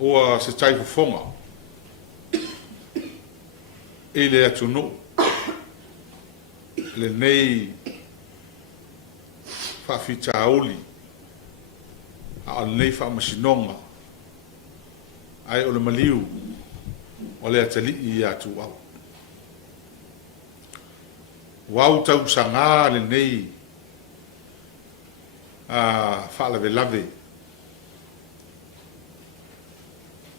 ua se tai fofonga e le atunu le nei faafitauli a le nei faamasinoga ai o le maliu o le atalii ia tuau wau tausaga lenei faalavelave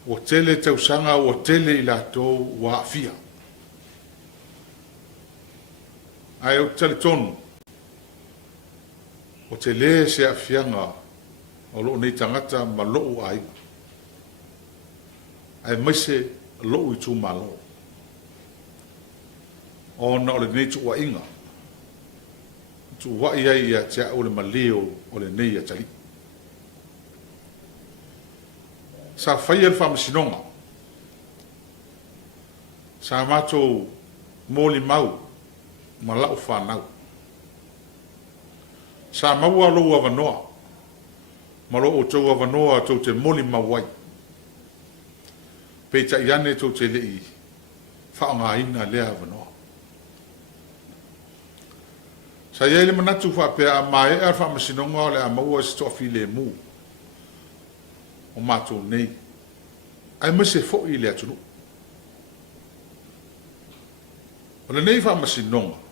ua tele tausaga ua tele i latou ua aafia ae o taletonu o te lē se aafiaga o loo nei tagata ma loo aiga ae maise loo i tumālo ona o lenei tuuaʻiga tuuaʻi ai ia te aʻu le malio o lenei atalii sa faia le faamasinoga sa matou molimau ma laʻu fanau sa maua lou avanoa ma lo outou avanoa tou te molimau ai peitaʻi ane tou te leʻi faaaogāina lea avanoa sa iai le manatu faapea amaeʻa le faamasinoga o le a maua e se toʻafi lemu o matou nei ae mase foʻi i le atunuu o lenei faamasinoga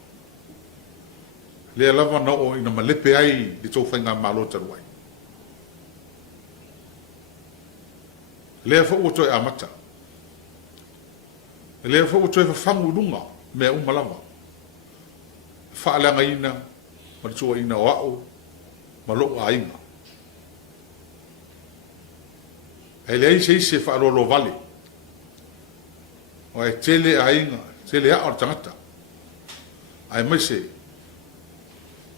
lea lava na o ina malepe ai le tou faiga malo talu ai lea foʻi ua toe amata lea foʻi ua toe fafagu i luga mea uma lava faaleagaina ma le tuaʻiina o aʻo ma loo aiga e leai se isi e faalolo vale o e tele aiga tele aʻo le tagata ae maise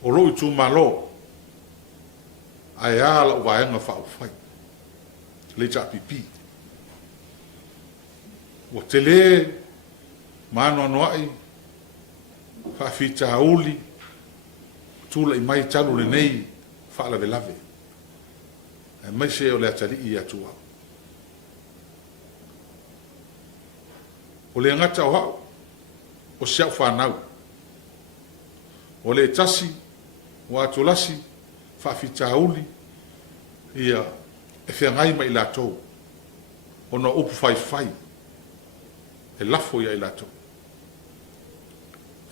o loo i tumālo ae ā laʻu vaega faaufai le taapipi ua telē ma anoanoaʻi faafitauli tulaʻi mai talu lenei faalavelave e maise o le atalii atuau o le agata o aʻu o se aʻu fanau o le tasi ua atolasi faafitauli ia e feagai ma i latou ona upu faifai e lafo ia i latou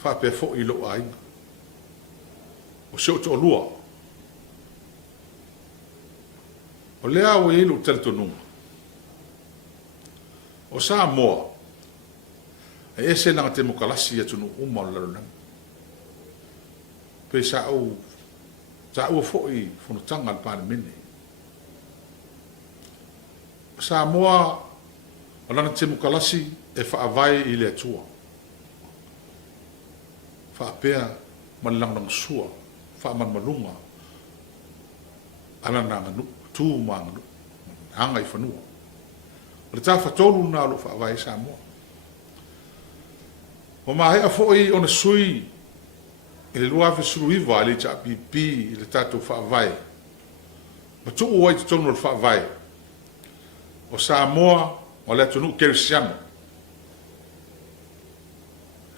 faapea foʻi i loo aiga o se o toʻalua o lea ua iai loo talitonuga o sa moa e ese laga temokalasi atunuu uma o le lalolagi pe saʻua foʻi fonotaga le palemene sa moa o lana temokalasi e faavae i le atua faapea ma le lagalagasua faamalumaluga alana aganuu tu ma aganuu aga i fanua o le tafatolu na loo faavae sa moa o maheʻa foʻi ona sui i le lua afesuluiva a le taapipi i le tatou faavae ma tuu ai totonu o le faavae o Samoa o le atunuu kerisiano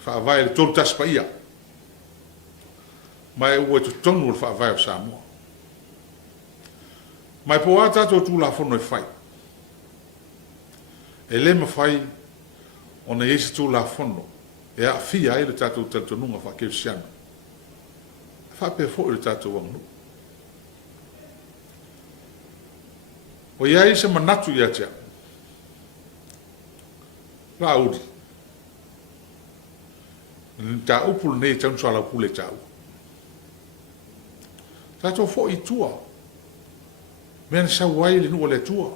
faavae le tolu tasi paia ma e ua totonu o le faavae o Samoa ma e po a tatou tulafono e fai e lē mafai ona iai se tulafono e aafia ai le tatou talitonuga faakerisiano faapea foʻi le tatou aganuu o iai se manatu ia te aʻu lauli taupu lenei taunusalau le taʻua tatou foʻi itua mea na sau ai le nuu o le atua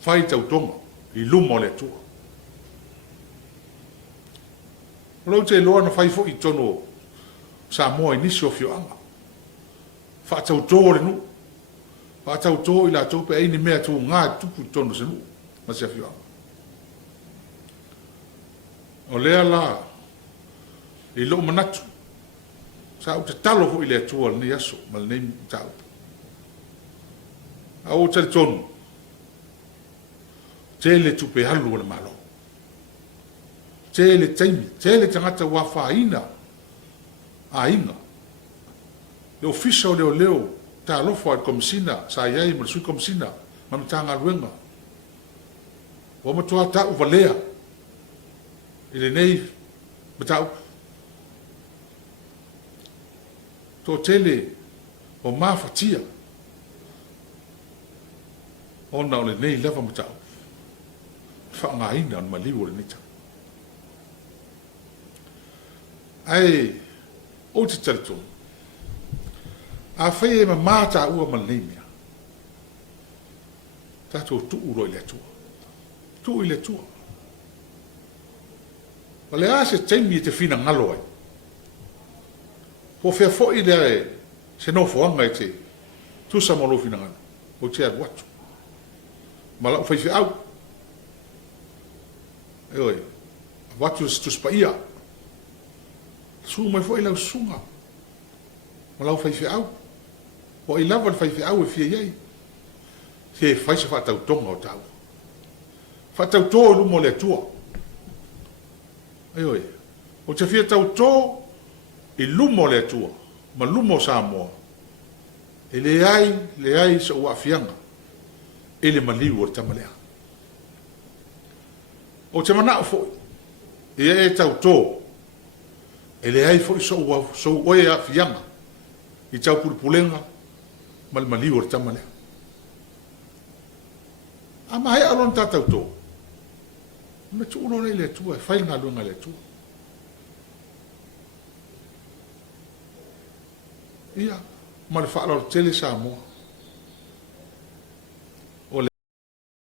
fai tautoga i luma o le atua o lou te loa na fai foʻi tono Samoa i nisi o fioaga faatautō le nuu faatautō i latou pe aini mea tugā tupu tono se nuu ma se afioaga o lea la i loo manatu sa u te talo foʻi le atua lenei aso ma lenei taupu a o talitonu te le tupe halu le malo te le taimi te le tangata wa faina ainga le ofisa o leo ta alofa al komisina sa iai mo su komisina ma tanga luenga o mo toa ta u valea ile nei betau to tele o mafatia ona o le nei lava matau whaangaina on maliu le nita ai o te tarito a whai e ma mata ua ma nei mea tato tu uro i le atua tu i le atua ma le a se taimi te fina ngalo ai po fea fo i le se no foanga e te tu sa molo fina ngalo o te adu atu ma la fai au e oi watu tu spaia su mai foi la sunga ma la fai au o i lava fai au e fia iai se fai se fata tonga o tau fata to lu mo le tua e oi o te fia tau to i lumo le tua ma lumo sa mo e le ai so wa fianga ele maliu o tamalea o te mana fo e tau to ele ai fo so o e fianga i tau pulpulenga mal maliu o tamalea ama hai alon tau to me tu no le tua fai nga lunga le tua ia ma le fa lo tele sa mo